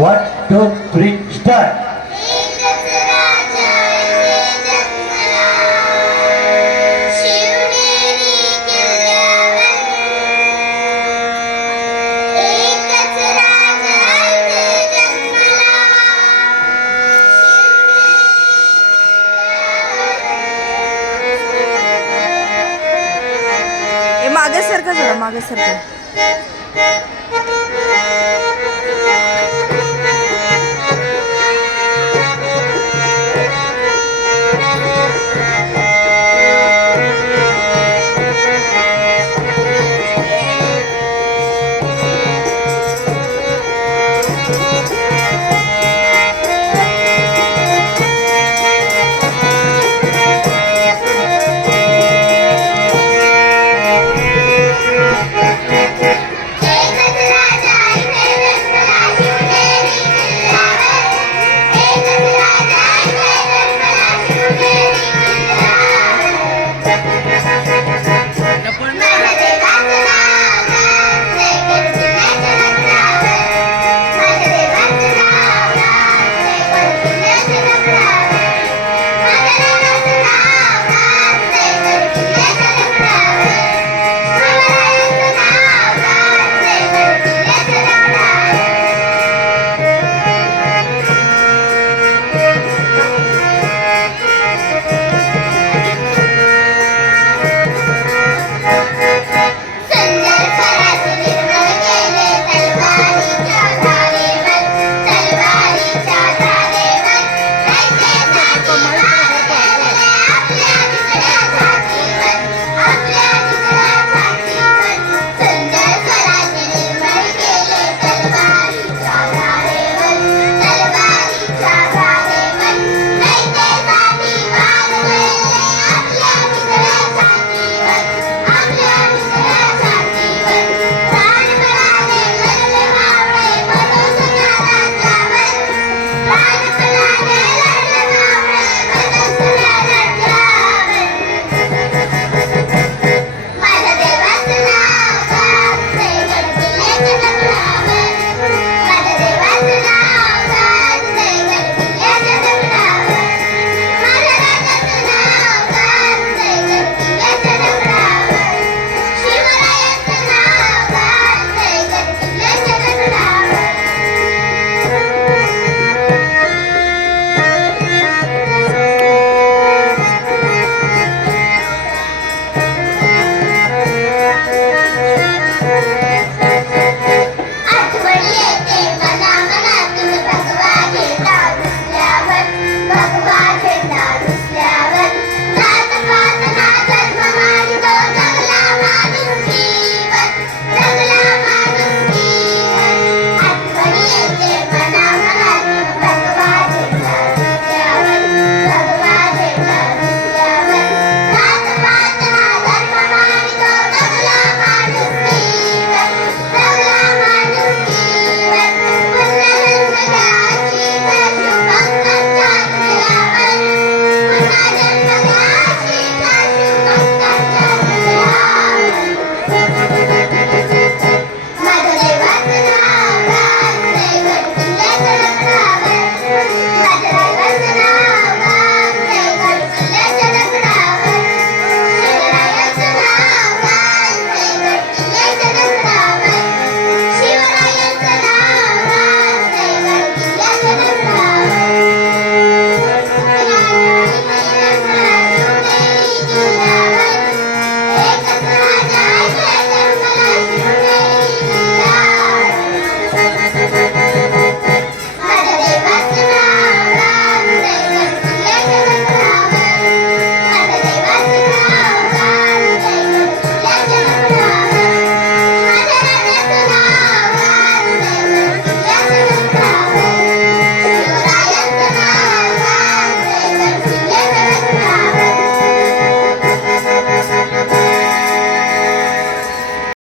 One, two, three, start. का जरा मागे सरका